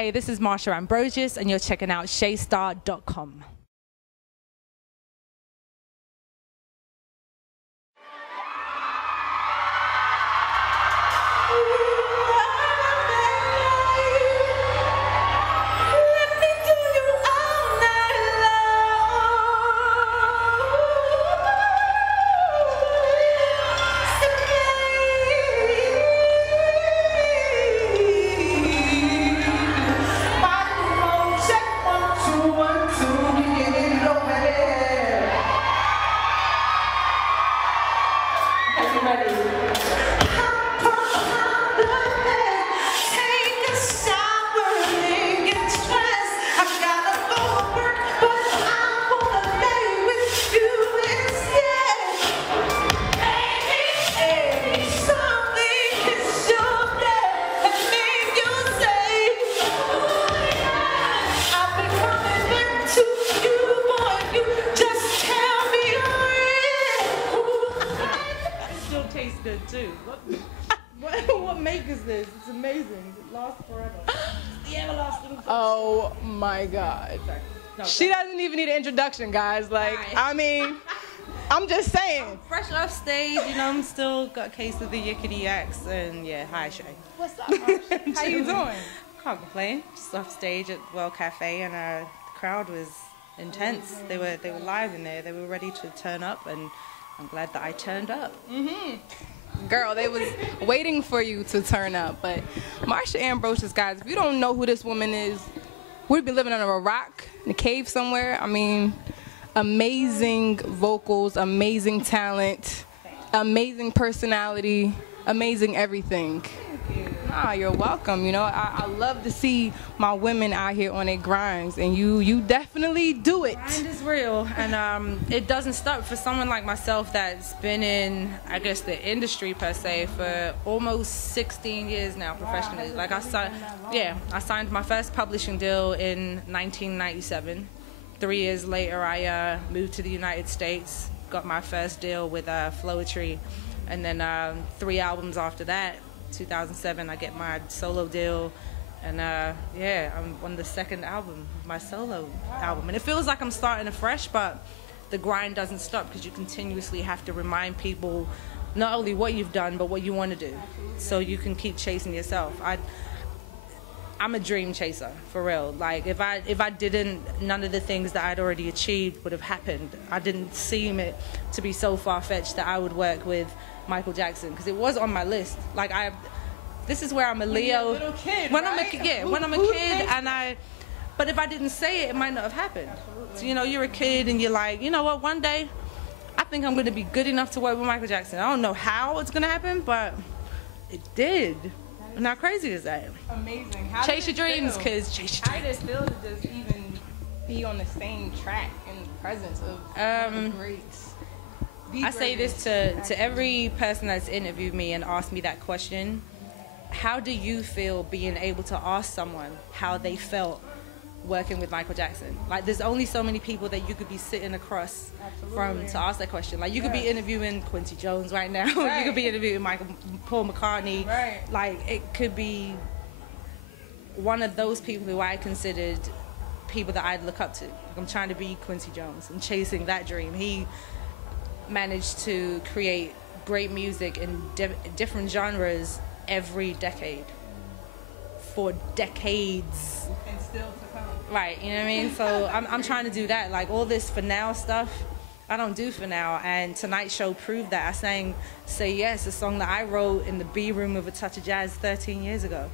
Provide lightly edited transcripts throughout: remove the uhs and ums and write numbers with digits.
Hey, this is Marsha Ambrosius, and you're checking out shaystar.com. Good too. What make is this? It's amazing. It lasts forever. The everlasting. Oh my God. No, she doesn't even need an introduction, guys. Like, I mean, I'm just saying. I'm fresh off stage, you know, I'm still got a case of the yickety yaks, and yeah, hi Shay. What's up, Marsha? How you doing? Can't complain. Just off stage at Well Cafe, and the crowd was intense. They were live in there. They were ready to turn up, and I'm glad that I turned up. Girl, they was waiting for you to turn up. But Marsha Ambrosius, guys, if you don't know who this woman is, we've been living under a rock in a cave somewhere. I mean, amazing vocals, amazing talent, amazing personality, amazing everything. Ah, you're welcome. You know, I love to see my women out here on their grinds, and you definitely do it. Grind is real, and it doesn't stop for someone like myself that's been in, I guess, the industry per se for almost 16 years now professionally. Like I signed my first publishing deal in 1997. 3 years later, I moved to the United States, got my first deal with Floetry, and then 3 albums after that. 2007, I get my solo deal, and I'm on the second album, my solo album, and it feels like I'm starting afresh, but the grind doesn't stop because you continuously have to remind people not only what you've done but what you want to do, so you can keep chasing yourself. I'm a dream chaser, for real. Like, if I didn't, none of the things that I'd already achieved would have happened. I didn't seem it to be so far-fetched that I would work with Michael Jackson, because it was on my list. Like, this is where I'm a Leo. When you're a little kid, when right? when I'm a kid, but if I didn't say it, it might not have happened. So, you know, you're a kid and you're like, you know what, one day, I think I'm going to be good enough to work with Michael Jackson. I don't know how it's going to happen, but it did. And how crazy is that? Amazing. Chase your dreams, kids. Chase your dreams. How did it feel to just even be on the same track in the presence of the greats? I say this to every person that's interviewed me and asked me that question. How do you feel being able to ask someone how they felt working with Michael Jackson? Like, there's only so many people that you could be sitting across from to ask that question. Like, you could be interviewing Quincy Jones right now. You could be interviewing Paul McCartney. Like, it could be one of those people who I considered people that I'd look up to. Like, I'm trying to be Quincy Jones and chasing that dream. He managed to create great music in different genres every decade for decades, and still to come. Right, you know what I mean? So I'm trying to do that. Like, all this for now stuff, I don't do for now, and tonight's show proved that. I sang Say Yes, a song that I wrote in the B room of A Touch of Jazz 13 years ago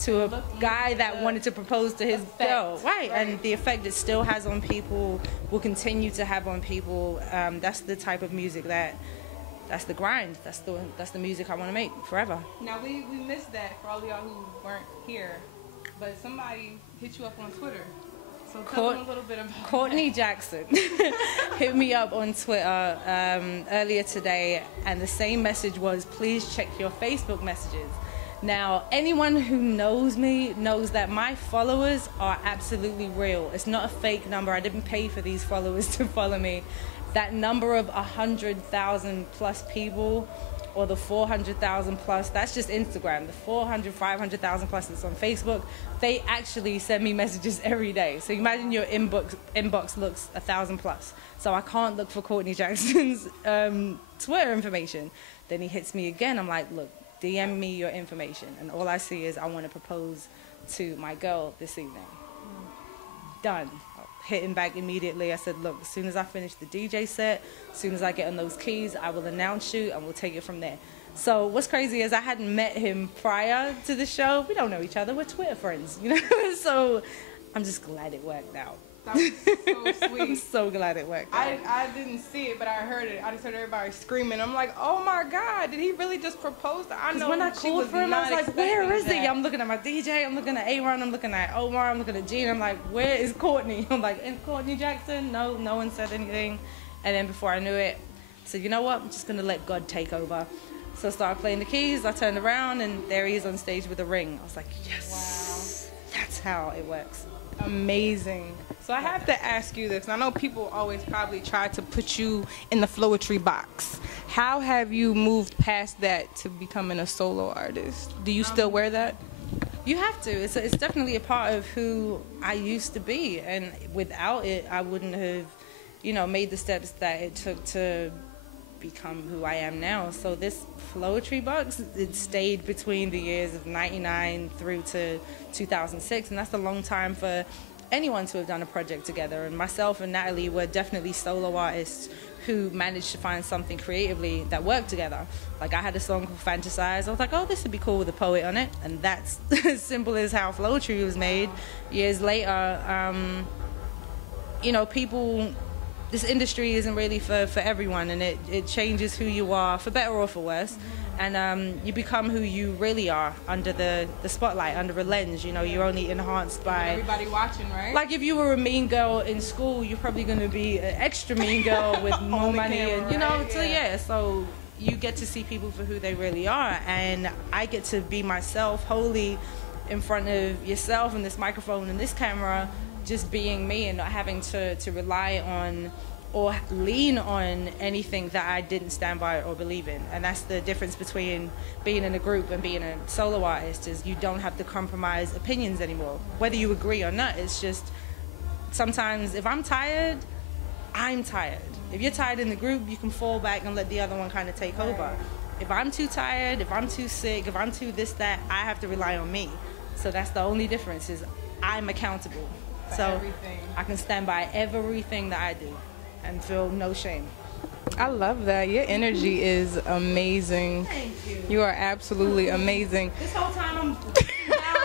to a guy that wanted to propose to his girl. Right, and the effect it still has on people, will continue to have on people. That's the type of music that's the grind. That's the music I want to make forever. Now, we missed that for all of y'all who weren't here, but somebody hit you up on Twitter. So tell them a little bit about Courtney Jackson hit me up on Twitter earlier today, and the same message was, please check your Facebook messages. Now, anyone who knows me knows that my followers are absolutely real. It's not a fake number. I didn't pay for these followers to follow me. That number of 100,000 plus people or the 400,000 plus, that's just Instagram. The 400, 500,000 plus that's on Facebook, they actually send me messages every day. So imagine your inbox looks 1,000 plus. So I can't look for Courtney Jackson's Twitter information. Then he hits me again. I'm like, look, DM me your information. And all I see is I want to propose to my girl this evening. Done. Hit him back immediately. I said, look, as soon as I finish the DJ set, as soon as I get on those keys, I will announce you and we'll take it from there. So what's crazy is I hadn't met him prior to the show. We don't know each other. We're Twitter friends, you know? So I'm just glad it worked out. That was so sweet. I'm so glad it worked out. I didn't see it, but I heard it. I just heard everybody screaming. I'm like, oh my God, did he really just propose? I know. When I called for him, I was like, where is he? I'm looking at my DJ, I'm looking at Aaron, I'm looking at Omar, I'm looking at Gene. I'm like, where is Courtney? I'm like, is Courtney Jackson? No one said anything. And then before I knew it, I said, you know what? I'm just going to let God take over. So I started playing the keys. I turned around, and there he is on stage with a ring. I was like, yes. Wow. That's how it works. Amazing. So I have to ask you this. I know people always probably try to put you in the Floetry box. How have you moved past that to becoming a solo artist? Do you still wear that? You have to. It's definitely a part of who I used to be. And without it, I wouldn't have, made the steps that it took to become who I am now. So this Floetry box, it stayed between the years of 99 through to 2006. And that's a long time for anyone to have done a project together, and myself and Natalie were definitely solo artists who managed to find something creatively that worked together. Like I had a song called Fantasize. I was like, oh, this would be cool with a poet on it, and that's as simple as how Floetry was made. Years later, people, this industry isn't really for everyone, and it changes who you are for better or for worse. And you become who you really are under the spotlight, under a lens. You're only enhanced by everybody watching, right? Like if you were a mean girl in school, you're probably going to be an extra mean girl with more money, camera, and right? So yeah, so you get to see people for who they really are, and I get to be myself wholly in front of yourself and this microphone and this camera, just being me and not having to rely on or lean on anything that I didn't stand by or believe in. And that's the difference between being in a group and being a solo artist, is you don't have to compromise opinions anymore, whether you agree or not. It's just sometimes if I'm tired, I'm tired. If you're tired in the group, you can fall back and let the other one kind of take over. If I'm too tired, if I'm too sick, if I'm too this, that, I have to rely on me. So that's the only difference, is I'm accountable. So everything. I can stand by everything that I do and feel no shame. I love that. Your energy is amazing. Thank you. You are absolutely amazing. This whole time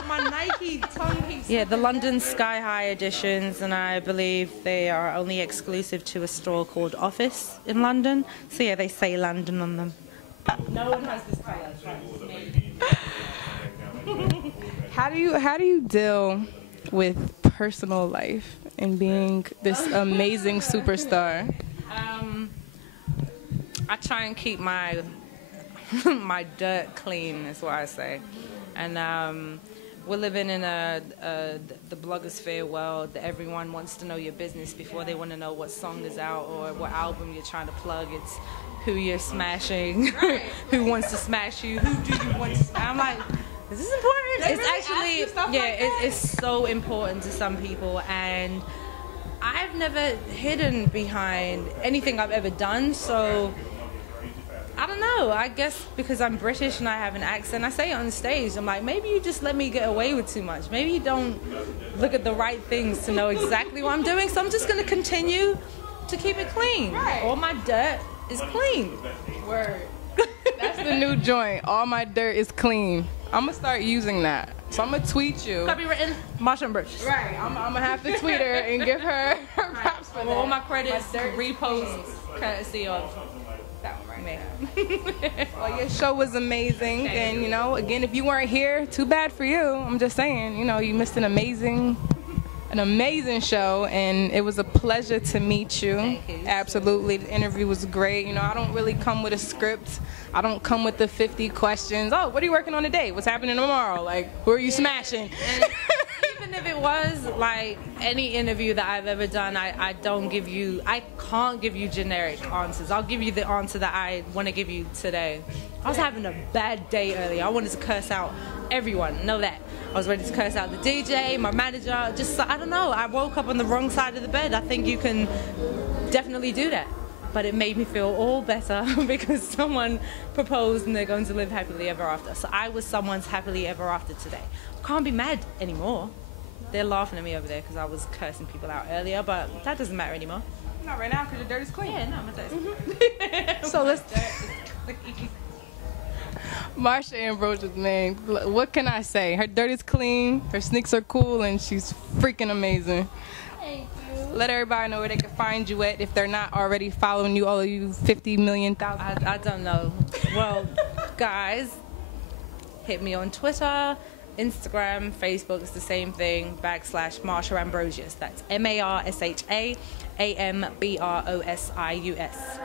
my Nike tongue keeps... Yeah, the London Sky High editions, and I believe they are only exclusive to a store called Office in London. So yeah, they say London on them. No one has this color. How do you deal with personal life and being this amazing superstar? I try and keep my dirt clean, is what I say. And we're living in the blogosphere world. Everyone wants to know your business before they want to know what song is out or what album you're trying to plug. It's who you're smashing, who wants to smash you, who do you want to smash. I'm like, is this important? They it's really actually, it's so important to some people, and I've never hidden behind anything I've ever done. So I don't know, I guess because I'm British and I have an accent, I say it on stage, I'm like, maybe you just let me get away with too much. Maybe you don't look at the right things to know exactly what I'm doing, so I'm just going to continue to keep it clean. All my dirt is clean. Word. That's the new joint. All my dirt is clean. I'm going to start using that. So I'm going to tweet you. Copywritten, Marsha Ambrosius. Right. I'm going to have to tweet her and give her props for that. All my credits, reposts, courtesy of that one right there. Well, your show was amazing. And, again, if you weren't here, too bad for you. I'm just saying, you missed an amazing show, and it was a pleasure to meet you. Thank you. Absolutely. The interview was great. I don't really come with a script. I don't come with the 50 questions. Oh, what are you working on today? What's happening tomorrow? Like, who are you smashing? And even if it was like any interview that I've ever done, I can't give you generic answers. I'll give you the answer that I want to give you today. I was having a bad day earlier. I wanted to curse out everyone. Know that. I was ready to curse out the DJ, my manager. Just, I don't know. I woke up on the wrong side of the bed. I think you can definitely do that. But it made me feel all better because someone proposed and they're going to live happily ever after. So I was someone's happily ever after today. I can't be mad anymore. They're laughing at me over there because I was cursing people out earlier, but that doesn't matter anymore. Not right now because your dirt is clean. Yeah, no, my dirt's clean. So let's... Marsha Ambrosius, man, what can I say? Her dirt is clean, her sneaks are cool, and she's freaking amazing. Thank you. Let everybody know where they can find you at if they're not already following you, all of you 50 million thousand. I don't know. Well, guys, hit me on Twitter, Instagram, Facebook. It's the same thing, /Marsha Ambrosius. That's MarshaAmbrosius.